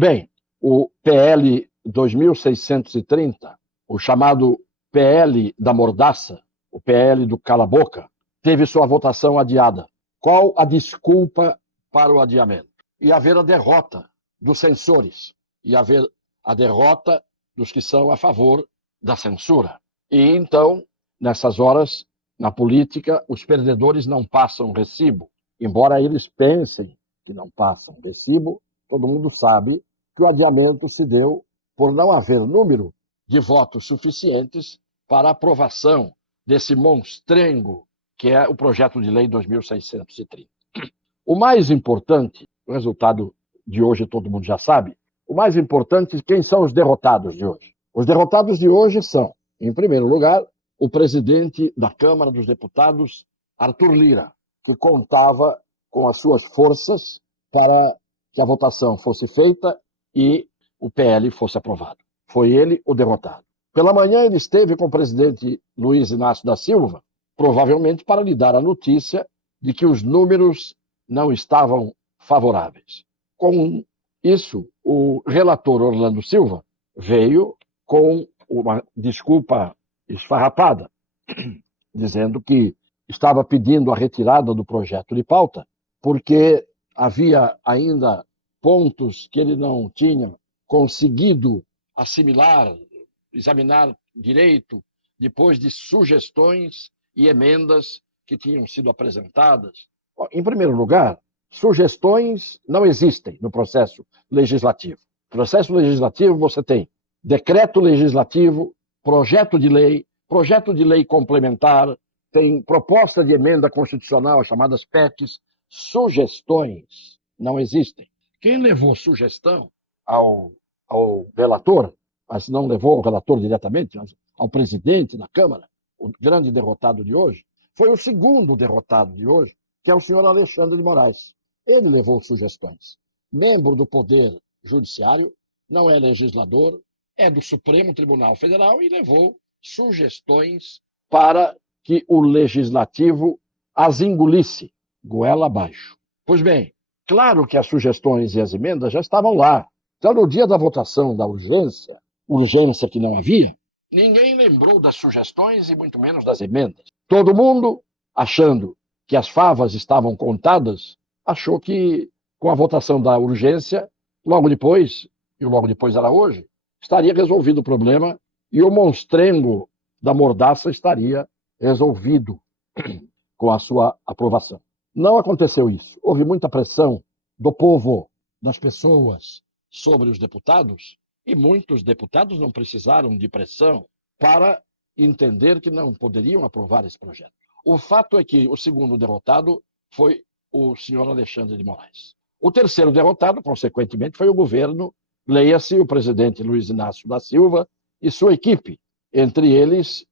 Bem, o PL 2630, o chamado PL da mordaça, o PL do cala-boca, teve sua votação adiada. Qual a desculpa para o adiamento? Ia haver a derrota dos censores, ia haver a derrota dos que são a favor da censura. E então, nessas horas, na política, os perdedores não passam recibo. Embora eles pensem que não passam recibo, todo mundo sabe que o adiamento se deu por não haver número de votos suficientes para aprovação desse monstrengo que é o projeto de lei 2630. O mais importante, o resultado de hoje todo mundo já sabe, o mais importante, quem são os derrotados de hoje? Os derrotados de hoje são, em primeiro lugar, o presidente da Câmara dos Deputados, Arthur Lira, que contava com as suas forças para que a votação fosse feita e o PL fosse aprovado. Foi ele o derrotado. Pela manhã ele esteve com o presidente Luiz Inácio da Silva, provavelmente para lhe dar a notícia de que os números não estavam favoráveis. Com isso, o relator Orlando Silva veio com uma desculpa esfarrapada, dizendo que estava pedindo a retirada do projeto de pauta porque havia ainda pontos que ele não tinha conseguido assimilar, examinar direito, depois de sugestões e emendas que tinham sido apresentadas. Em primeiro lugar, sugestões não existem no processo legislativo. No processo legislativo você tem decreto legislativo, projeto de lei complementar, tem proposta de emenda constitucional, as chamadas PECs, sugestões não existem. Quem levou sugestão ao relator, mas não levou o relator diretamente, mas ao presidente da Câmara, o grande derrotado de hoje, foi o segundo derrotado de hoje, que é o senhor Alexandre de Moraes. Ele levou sugestões. Membro do Poder Judiciário, não é legislador, é do Supremo Tribunal Federal e levou sugestões para que o Legislativo as engolisse, goela abaixo. Pois bem, claro que as sugestões e as emendas já estavam lá. Então, no dia da votação da urgência que não havia, ninguém lembrou das sugestões e muito menos das emendas. Todo mundo, achando que as favas estavam contadas, achou que com a votação da urgência, logo depois, e o logo depois era hoje, estaria resolvido o problema e o monstrengo da mordaça estaria resolvido com a sua aprovação. Não aconteceu isso. Houve muita pressão do povo, das pessoas, sobre os deputados, e muitos deputados não precisaram de pressão para entender que não poderiam aprovar esse projeto. O fato é que o segundo derrotado foi o senhor Alexandre de Moraes. O terceiro derrotado, consequentemente, foi o governo, leia-se o presidente Luiz Inácio da Silva e sua equipe. Entre eles,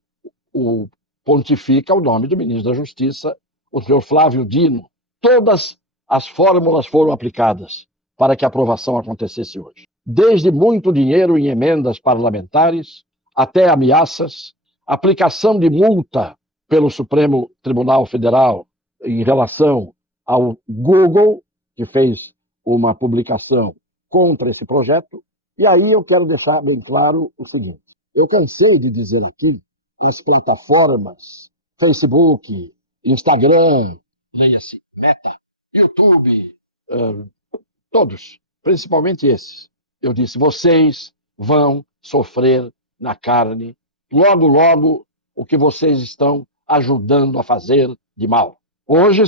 o pontifica o nome do ministro da Justiça, o senhor Flávio Dino. Todas as fórmulas foram aplicadas para que a aprovação acontecesse hoje. Desde muito dinheiro em emendas parlamentares, até ameaças, aplicação de multa pelo Supremo Tribunal Federal em relação ao Google, que fez uma publicação contra esse projeto. E aí eu quero deixar bem claro o seguinte: eu cansei de dizer aqui as plataformas, Facebook, Instagram, leia-se Meta, YouTube, todos, principalmente esses. Eu disse, vocês vão sofrer na carne, logo, logo, o que vocês estão ajudando a fazer de mal. Hoje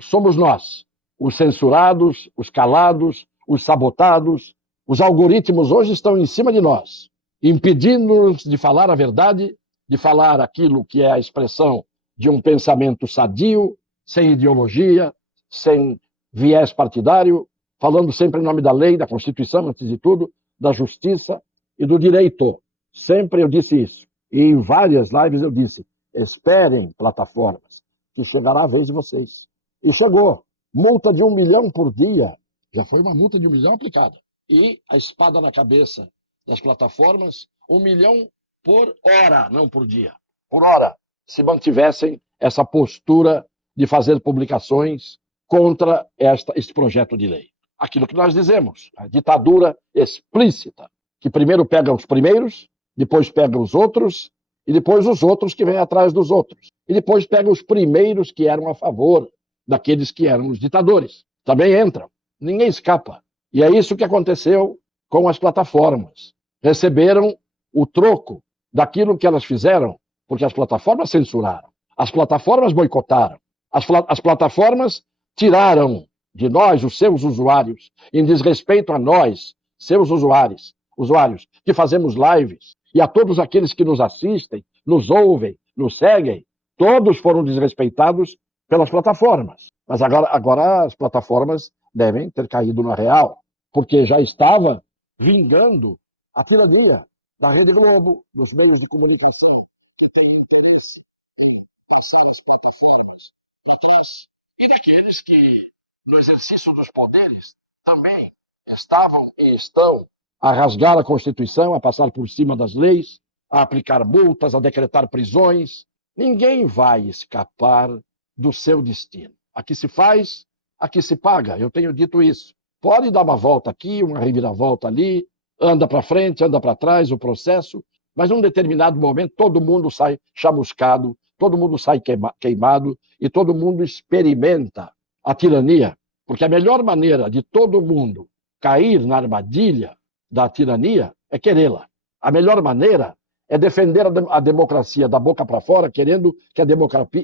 somos nós, os censurados, os calados, os sabotados. Os algoritmos hoje estão em cima de nós, impedindo-nos de falar a verdade, de falar aquilo que é a expressão de um pensamento sadio, sem ideologia, sem viés partidário, falando sempre em nome da lei, da Constituição, antes de tudo, da justiça e do direito. Sempre eu disse isso. E em várias lives eu disse, esperem, plataformas, que chegará a vez de vocês. E chegou. Multa de 1 milhão por dia. Já foi uma multa de 1 milhão aplicada. E a espada na cabeça das plataformas, 1 milhão por hora, não por dia. Por hora, se mantivessem essa postura de fazer publicações contra este projeto de lei. aquilo que nós dizemos, a ditadura explícita, que primeiro pega os primeiros, depois pega os outros, e depois os outros que vêm atrás dos outros. E depois pega os primeiros que eram a favor daqueles que eram os ditadores. Também entram. Ninguém escapa. E é isso que aconteceu com as plataformas. Receberam o troco daquilo que elas fizeram, porque as plataformas censuraram, as plataformas boicotaram, as plataformas tiraram de nós, os seus usuários, em desrespeito a nós, seus usuários, que fazemos lives, e a todos aqueles que nos assistem, nos ouvem, nos seguem, todos foram desrespeitados pelas plataformas. Mas agora as plataformas devem ter caído na real, porque já estava vingando a tirania da Rede Globo, dos meios de comunicação, que têm interesse em passar as plataformas para trás, e daqueles que, no exercício dos poderes, também estavam e estão a rasgar a Constituição, a passar por cima das leis, a aplicar multas, a decretar prisões. Ninguém vai escapar do seu destino. Aqui se faz, aqui se paga. Eu tenho dito isso. Pode dar uma volta aqui, uma reviravolta ali, anda para frente, anda para trás, o processo, mas num determinado momento todo mundo sai chamuscado, todo mundo sai queimado e todo mundo experimenta a tirania, porque a melhor maneira de todo mundo cair na armadilha da tirania é querê-la. A melhor maneira é defender a democracia da boca para fora, querendo que a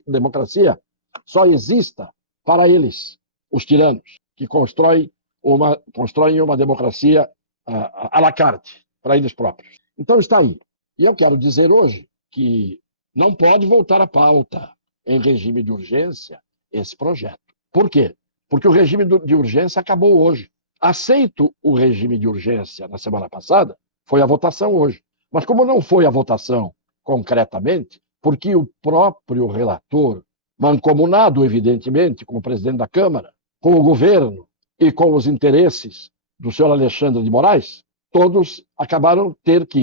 democracia só exista para eles, os tiranos, que constroem uma democracia à la carte, para eles próprios. Então está aí. E eu quero dizer hoje que não pode voltar à pauta em regime de urgência esse projeto. Por quê? Porque o regime de urgência acabou hoje. Aceito o regime de urgência na semana passada, foi a votação hoje. Mas como não foi a votação concretamente, porque o próprio relator, mancomunado, evidentemente, com o presidente da Câmara, com o governo e com os interesses do senhor Alexandre de Moraes, todos acabaram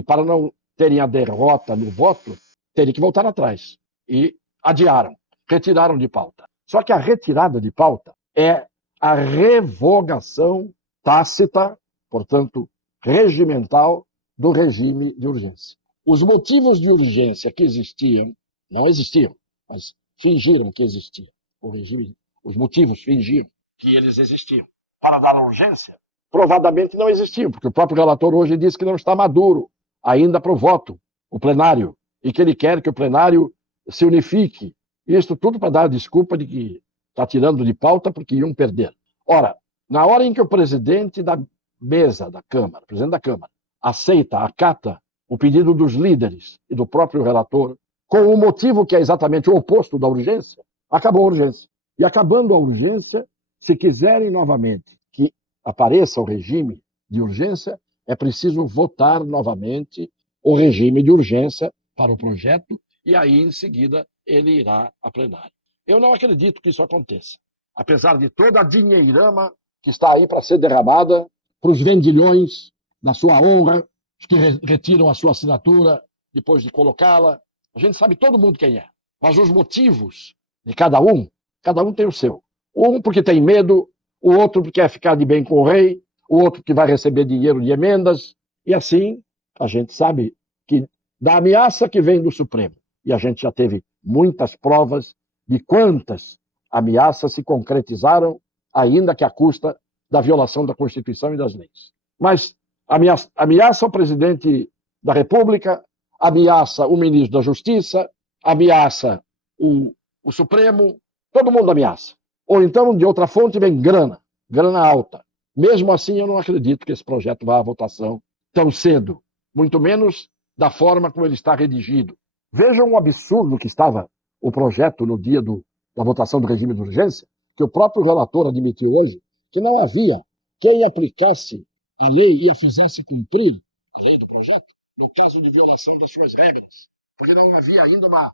para não terem a derrota no voto, terem que voltar atrás. E adiaram, retiraram de pauta. Só que a retirada de pauta é a revogação tácita, portanto, regimental, do regime de urgência. Os motivos de urgência que existiam, não existiam, mas fingiram que existiam. Os motivos fingiram que eles existiam. Para dar urgência, provadamente não existiam, porque o próprio relator hoje disse que não está maduro ainda para o voto, o plenário, e que ele quer que o plenário se unifique. Isso tudo para dar a desculpa de que está tirando de pauta porque iam perder. Ora, na hora em que o presidente da mesa da Câmara, presidente da Câmara, aceita, acata o pedido dos líderes e do próprio relator, com um motivo que é exatamente o oposto da urgência, acabou a urgência. E acabando a urgência, se quiserem novamente que apareça o regime de urgência, é preciso votar novamente o regime de urgência para o projeto e aí, em seguida, ele irá a plenário. Eu não acredito que isso aconteça, apesar de toda a dinheirama que está aí para ser derramada para os vendilhões da sua honra, os que retiram a sua assinatura depois de colocá-la. A gente sabe todo mundo quem é, mas os motivos de cada um tem o seu. Um porque tem medo, o outro porque quer ficar de bem com o rei, o outro que vai receber dinheiro de emendas, e assim a gente sabe que da ameaça que vem do Supremo, e a gente já teve muitas provas de quantas ameaças se concretizaram, ainda que à custa da violação da Constituição e das leis. Mas ameaça o presidente da República, ameaça o ministro da Justiça, ameaça o Supremo, todo mundo ameaça. Ou então, de outra fonte, vem grana alta. Mesmo assim, eu não acredito que esse projeto vá à votação tão cedo, muito menos da forma como ele está redigido. Vejam o absurdo que estava o projeto no dia da votação do regime de urgência, que o próprio relator admitiu hoje, que não havia quem aplicasse a lei e a fizesse cumprir a lei do projeto, no caso de violação das suas regras, porque não havia ainda uma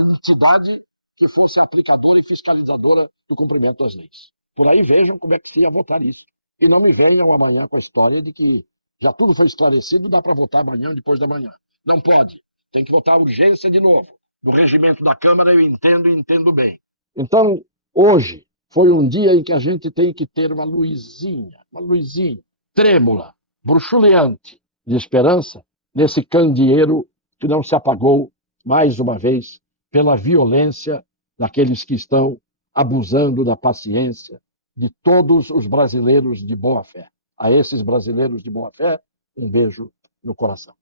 entidade que fosse aplicadora e fiscalizadora do cumprimento das leis. Por aí vejam como é que se ia votar isso. E não me venham amanhã com a história de que já tudo foi esclarecido e dá para votar amanhã, depois da manhã. Não pode. Tem que votar urgência de novo. No regimento da Câmara eu entendo e entendo bem. Então, hoje foi um dia em que a gente tem que ter uma luzinha uma luzinha trêmula, bruxuleante de esperança nesse candeeiro que não se apagou, mais uma vez, pela violência daqueles que estão abusando da paciência de todos os brasileiros de boa fé. A esses brasileiros de boa fé, um beijo no coração.